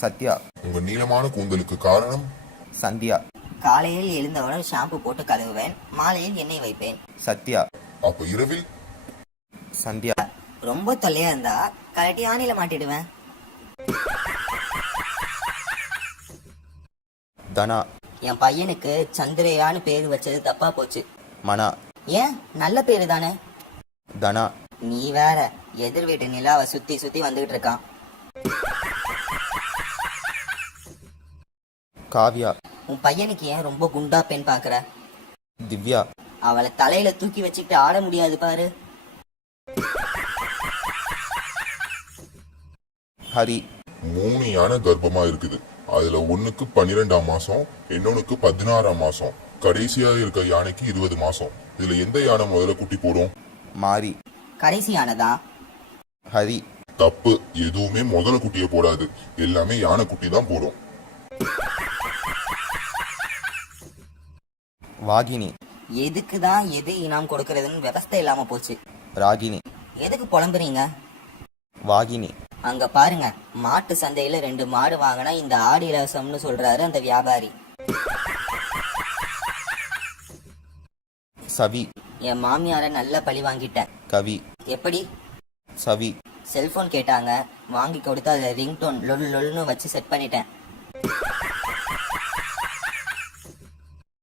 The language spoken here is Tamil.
சத்யா. உங்க நீளமான கூந்தலுக்கு காரணம்? சந்தியா. காலையில் எழுந்தவுடன் ஷாம்பு போட்டு கழுவுவேன், மாலையில் எண்ணெய் வைப்பேன். சத்யா. அப்ப இரவில்? சந்தியா. ரொம்ப தொல்லையா இருந்தா கலட்டி ஆணில மாட்டிடுவேன். தனா. என் பையனுக்கு சந்திரயான்னு பேரு வச்சது தப்பா போச்சு. மனா. ஏன், நல்ல பேரு தானே. தனா. நீ வேற, எதிர் வீட்டு நிலாவை சுத்தி சுத்தி வந்துகிட்டு இருக்கான். காவ்யா. உன் பையனுக்கு ஏன் ரொம்ப குண்டா பெண் பாக்குற? திவ்யா. அவளை தலையில தூக்கி வச்சுக்கிட்டு ஆட முடியாது பாரு. ஹரி. 3 யானை கர்ப்பமா இருக்குது. அதுல ஒண்ணுக்கு 12ஆம் மாசம், இன்னொன்னுக்கு 16ஆம் மாசம், கடைசியா இருக்க யானைக்கு 20 மாசம். இதுல எந்த யானை முதல்ல குட்டி போடும்? மாரி. கடைசியானதா? ஹரி. தப்பு. எதுவுமே முதல்ல குட்டிய போடாது, எல்லாமே யானை குட்டி தான் போடும். வாகினி. எதுக்குதான் எது இனாம் கொடுக்கறதுன்னு விவஸ்தை இல்லாம போச்சு. ராகினி. எதுக்கு புலம்புறீங்க? வாகினி. அங்க பாருங்க, மாட்டு சந்தையில 2 மாடு வாங்கினா இந்த ஆடி ரசம்னு சொல்றாரு அந்த வியாபாரி. சவி. என் மாமியார நல்ல பழி வாங்கிட்டேன். கவி. எப்படி? சவி. செல்போன் கேட்டாங்க, வாங்கி கொடுத்து அதை ரிங்டோன் லொல் லொல்னு வச்சு செட் பண்ணிட்டேன்.